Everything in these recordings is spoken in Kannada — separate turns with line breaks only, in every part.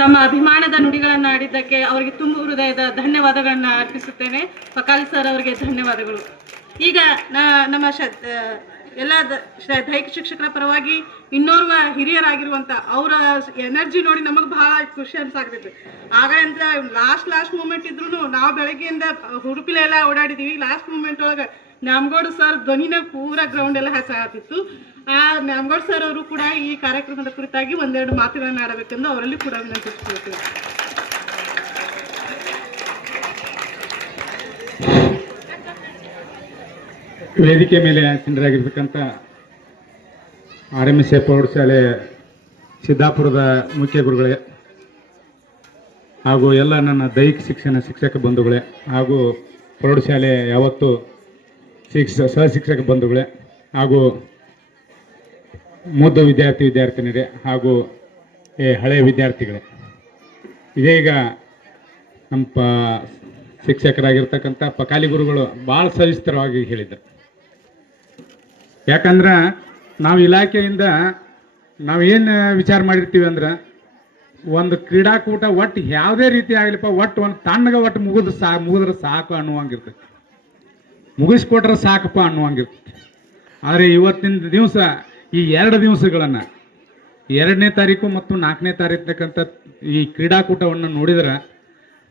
ತಮ್ಮ ಅಭಿಮಾನದ ನುಡಿಗಳನ್ನ ಆಡಿದ್ದಕ್ಕೆ ಅವರಿಗೆ ತುಂಬ ಹೃದಯದ ಧನ್ಯವಾದಗಳನ್ನ ಅರ್ಪಿಸುತ್ತೇನೆ. ಪಕಾಲಿ ಸರ್ ಅವರಿಗೆ ಧನ್ಯವಾದಗಳು. ಈಗ ನಮ್ಮ ಶ ಎಲ್ಲ ದೈಹಿಕ ಶಿಕ್ಷಕರ ಪರವಾಗಿ ಇನ್ನೋರ್ವ ಹಿರಿಯರಾಗಿರುವಂತ ಅವರ ಎನರ್ಜಿ ನೋಡಿ ನಮಗೆ ಬಹಳ ಖುಷಿ ಅನ್ಸಾಗ್ತೈತೆ. ಆಗ ಅಂತ ಲಾಸ್ಟ್ ಲಾಸ್ಟ್ ಮೂಮೆಂಟ್ ಇದ್ರು ನಾವು ಬೆಳಗ್ಗೆಯಿಂದ ಉಡುಪಿಲೆಲ್ಲ ಓಡಾಡಿದ್ದೀವಿ ಲಾಸ್ಟ್ ಮೂಮೆಂಟ್ ಒಳಗೆ ನ್ಯಾಮಗೌಡ ಸರ್ ಧ್ವನಿನ ಪೂರ ಗ್ರೌಂಡ್ ಎಲ್ಲ ಹಚ್ಚಾತಿತ್ತು ಆ ನ್ಯಾಮಗೌಡ ಸರ್ ಅವರು ಕೂಡ ಈ ಕಾರ್ಯಕ್ರಮದ ಕುರಿತಾಗಿ ಒಂದೆರಡು ಮಾತುಗಳನ್ನು ಆಡಬೇಕೆಂದು ಅವರಲ್ಲಿ ಕೂಡ ವಿನಂತಿಸ್ಕೊಳ್ತೀವಿ
ವೇದಿಕೆ ಮೇಲೆ ಆಸೀನರಾಗಿರ್ತಕ್ಕಂಥ ಆರ್ ಎಂ ಎಸ್ ಎ ಪ್ರೌಢಶಾಲೆ ಸಿದ್ದಾಪುರದ ಮುಖ್ಯ ಗುರುಗಳೇ ಹಾಗೂ ಎಲ್ಲ ನನ್ನ ದೈಹಿಕ ಶಿಕ್ಷಣ ಶಿಕ್ಷಕ ಬಂಧುಗಳೇ ಹಾಗೂ ಪ್ರೌಢಶಾಲೆ ಯಾವತ್ತು ಶಿಕ್ಷ, ಸಹಶಿಕ್ಷಕ ಬಂಧುಗಳೇ ಹಾಗೂ ಮುದ್ದ ವಿದ್ಯಾರ್ಥಿ ವಿದ್ಯಾರ್ಥಿನಿಯರೇ ಹಾಗೂ ಏ ಹಳೆಯ ವಿದ್ಯಾರ್ಥಿಗಳೇ. ಇದೀಗ ನಮ್ಮ ಪ ಶಿಕ್ಷಕರಾಗಿರ್ತಕ್ಕಂಥ ಪಕಾಲಿ ಗುರುಗಳು ಭಾಳ ಸವಿಸ್ತರವಾಗಿ ಹೇಳಿದ್ದರು ಯಾಕಂದ್ರೆ ನಾವು ಇಲಾಖೆಯಿಂದ ನಾವೇನು ವಿಚಾರ ಮಾಡಿರ್ತೀವಿ ಅಂದ್ರೆ ಒಂದು ಕ್ರೀಡಾಕೂಟ ಒಟ್ಟು ಯಾವುದೇ ರೀತಿ ಆಗಲಿಪ್ಪ ಒಟ್ಟು ಒಂದು ತಣ್ಣಗೆ ಒಟ್ಟು ಮುಗಿದ್ರೆ ಸಾ, ಮುಗಿದ್ರೆ ಸಾಕು ಅನ್ನುವಂಗಿರ್ತೈತಿ ಮುಗಿಸ್ಕೊಟ್ರೆ ಸಾಕಪ್ಪ ಅನ್ನುವಂಗಿರ್ತೈತಿ ಆದರೆ ಇವತ್ತಿನ ದಿವಸ, ಈ ಎರಡು ದಿವಸಗಳನ್ನು, ಎರಡನೇ ತಾರೀಕು ಮತ್ತು ನಾಲ್ಕನೇ ತಾರೀಕಕ್ಕಂಥ ಈ ಕ್ರೀಡಾಕೂಟವನ್ನು ನೋಡಿದ್ರೆ,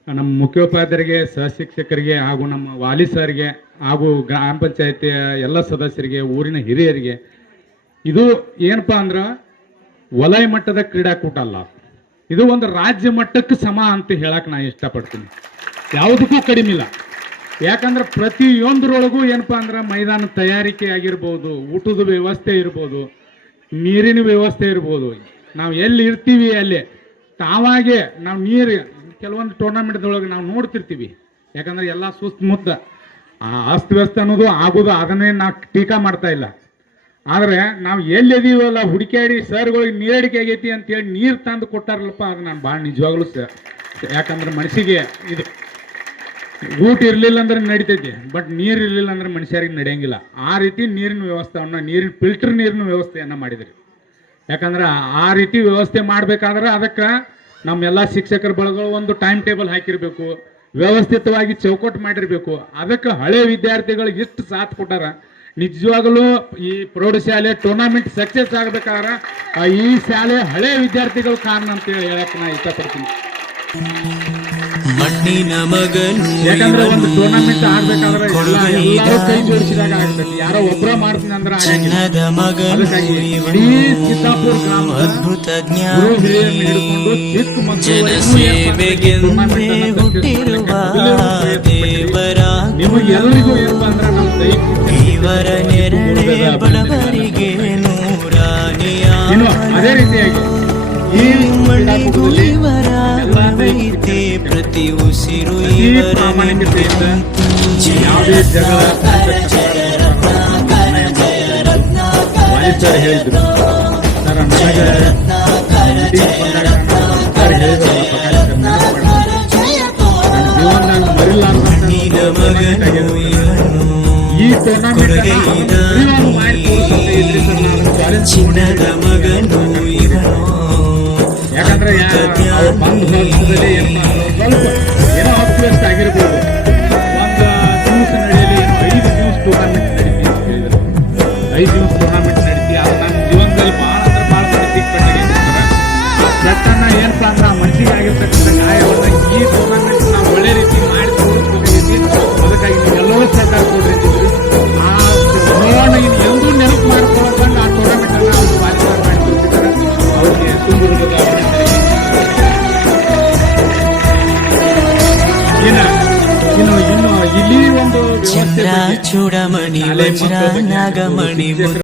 ನಮ್ಮ ಮುಖ್ಯೋಪಾಧ್ಯಾಯರಿಗೆ, ಸಹಶಿಕ್ಷಕರಿಗೆ ಹಾಗೂ ನಮ್ಮ ವಾಲಿ ಸರ್ಗೆ ಹಾಗೂ ಗ್ರಾಮ ಪಂಚಾಯತಿಯ ಎಲ್ಲ ಸದಸ್ಯರಿಗೆ, ಊರಿನ ಹಿರಿಯರಿಗೆ, ಇದು ಏನಪ್ಪ ಅಂದ್ರೆ ವಲಯ ಮಟ್ಟದ ಕ್ರೀಡಾಕೂಟ ಅಲ್ಲ. ಇದು ಒಂದು ರಾಜ್ಯ ಮಟ್ಟಕ್ಕೆ ಸಮ ಅಂತ ಹೇಳಕ್ ನಾನು ಇಷ್ಟಪಡ್ತೀನಿ. ಯಾವುದಕ್ಕೂ ಕಡಿಮೆ ಇಲ್ಲ. ಯಾಕಂದ್ರೆ ಪ್ರತಿಯೊಂದರೊಳಗೂ ಏನಪ್ಪಾ ಅಂದ್ರೆ ಮೈದಾನ ತಯಾರಿಕೆ ಆಗಿರ್ಬೋದು, ಊಟದ ವ್ಯವಸ್ಥೆ ಇರ್ಬೋದು, ನೀರಿನ ವ್ಯವಸ್ಥೆ ಇರ್ಬೋದು. ನಾವು ಎಲ್ಲಿ ಇರ್ತೀವಿ ಅಲ್ಲಿ, ತಾವಾಗೆ ನಾವು ನೀರು ಕೆಲವೊಂದು ಟೂರ್ನಮೆಂಟ್ದೊಳಗೆ ನಾವು ನೋಡ್ತಿರ್ತೀವಿ. ಯಾಕಂದ್ರೆ ಎಲ್ಲ ಸುತ್ತಮುತ್ತ ಅಸ್ತವ್ಯಸ್ತ ಅನ್ನೋದು ಆಗೋದು, ಅದನ್ನೇ ನಾವು ಟೀಕಾ ಮಾಡ್ತಾ ಇಲ್ಲ. ಆದ್ರೆ ನಾವು ಎಲ್ಲಿ ಇದೀವಲ್ಲ ಹುಡುಕಾಡಿ ಸರ್ಗಳಿಗೆ ನೀರಡಿಕೆ ಆಗೈತಿ ಅಂತೇಳಿ ನೀರು ತಂದು ಕೊಟ್ಟಾರಲ್ಲಪ್ಪ, ಅದು ನಾನು ಭಾಳ ನಿಜವಾಗ್ಲೂ ಯಾಕಂದ್ರೆ ಮನಸ್ಸಿಗೆ ಇದು ಊಟ ಇರಲಿಲ್ಲ ಅಂದ್ರೆ ನಡಿತೈತಿ ಬಟ್ ನೀರು ಇರಲಿಲ್ಲ ಅಂದ್ರೆ ಮನುಷ್ಯರಿಗೆ ನಡೆಯಂಗಿಲ್ಲ. ಆ ರೀತಿ ನೀರಿನ ವ್ಯವಸ್ಥೆಯನ್ನು, ನೀರಿನ ಫಿಲ್ಟರ್ ನೀರಿನ ವ್ಯವಸ್ಥೆಯನ್ನು ಮಾಡಿದ್ರಿ. ಯಾಕಂದ್ರೆ ಆ ರೀತಿ ವ್ಯವಸ್ಥೆ ಮಾಡ್ಬೇಕಾದ್ರೆ ಅದಕ್ಕೆ ನಮ್ಮೆಲ್ಲ ಶಿಕ್ಷಕರ ಬಳಗಳು ಒಂದು ಟೈಮ್ ಟೇಬಲ್ ಹಾಕಿರಬೇಕು, ವ್ಯವಸ್ಥಿತವಾಗಿ ಚೌಕಟ್ಟು ಮಾಡಿರ್ಬೇಕು. ಅದಕ್ಕೆ ಹಳೆ ವಿದ್ಯಾರ್ಥಿಗಳು ಎಷ್ಟು ಸಾಥ್ ಕೊಟ್ಟಾರ. ನಿಜವಾಗಲೂ ಈ ಪ್ರೌಢಶಾಲೆ ಟೂರ್ನಮೆಂಟ್ ಸಕ್ಸಸ್ ಆಗ್ಬೇಕಾದ್ರೆ ಈ ಶಾಲೆ ಹಳೆ ವಿದ್ಯಾರ್ಥಿಗಳು ಕಾರಣ ಅಂತ ಹೇಳಿ ಹೇಳಕ್ಕೆ ನಾನು ಇಷ್ಟಪಡ್ತೀನಿ.
ಮಣ್ಣಿನ ಮಗನು
ಯಾಕಂದ್ರೆ ಒಂದು ಟೂರ್ನಮೆಂಟ್ ಆಡ್ಬೇಕಾದ್ರೆ ಎಲ್ಲ ಎಲ್ಲರೂ ಕೈ ಜೋಡಿಸಿದಾಗ ಆಗ್ತೈತಿ. ಯಾರೋ ಒಬ್ಬರ ಮಾಡ್ತೀನಿ ಅಂದ್ರೆ.
ಚಿನ್ನದ ಮಗನು
ಸಿದ್ದಾಪುರ ಗ್ರಾಮದ
ಅದ್ಭುತ ಜ್ಞಾನ. ಜನಸೇವೆಗೆಂದೇ ಹುಟ್ಟಿರುವ ದೇವರ
ನಿಮಗೆ ಎಲ್ಲರಿಗೂ ಏನಪ್ಪಾ ಅಂದ್ರೆ ನಮ್ಮ ದೈಹಿಕ
ಇವರ ನೆರಳೆ ಬಡವರಿಗೆ ನೂರಾನಿಯ
ಅದೇ ರೀತಿಯಾಗಿ ಈ
ಮಣ್ಣಿಗೂ ಇವರ
ಪ್ರಾಮಾಣಿಕತೆಯಿಂದ ಯಾವುದೇ ಜಗಳ ವಾಲಿಸ್ಟರ್ ಹೇಳಿದ್ರು ಸರ್ ನನಗೆ meeting ಬಂದಾಗ ಸರ್ ಹೇಳಿದ್ರಲ್ಲ ಪಕಾಲಿ ಸರ್ ನೆನಪು ಮಾಡ್ಕೊಂಡು. ನನ್ನ ಜೀವನದಾಗ ಮರಿಲಾರ್ದಂತ ಒಂದು tournament ಆಗ್ಯದ ಸರ್. ಈ ಟೂರ್ನಮೆಂಟ್ ಮಾಡಿ ತೋರಿಸಂತ ಇದ್ರಿ ಸರ್ ನಾನು ಅದನ್ನ challenge
ಚಿನ್ನದ ಮಗನು ಇವನು
ಯಾಕಂದ್ರೆ ಅವ್ರು ಬಂದ ಸ್ವಲ್ಪ ಏನೋ ಅಪ್ಲಸ್ಟ್ ಆಗಿರ್ಬೋದು ಒಂದು ದಿವಸ ನಡೆಯಲಿ ಏನೋ ಐದು ದಿವಸ ಟೂರ್ನಮೆಂಟ್ ನಡೀತೀವಿ ಐದು ದಿವಸ ಇನ್ನು ಇಲ್ಲಿ ಒಂದು ವ್ಯವಸ್ಥೆ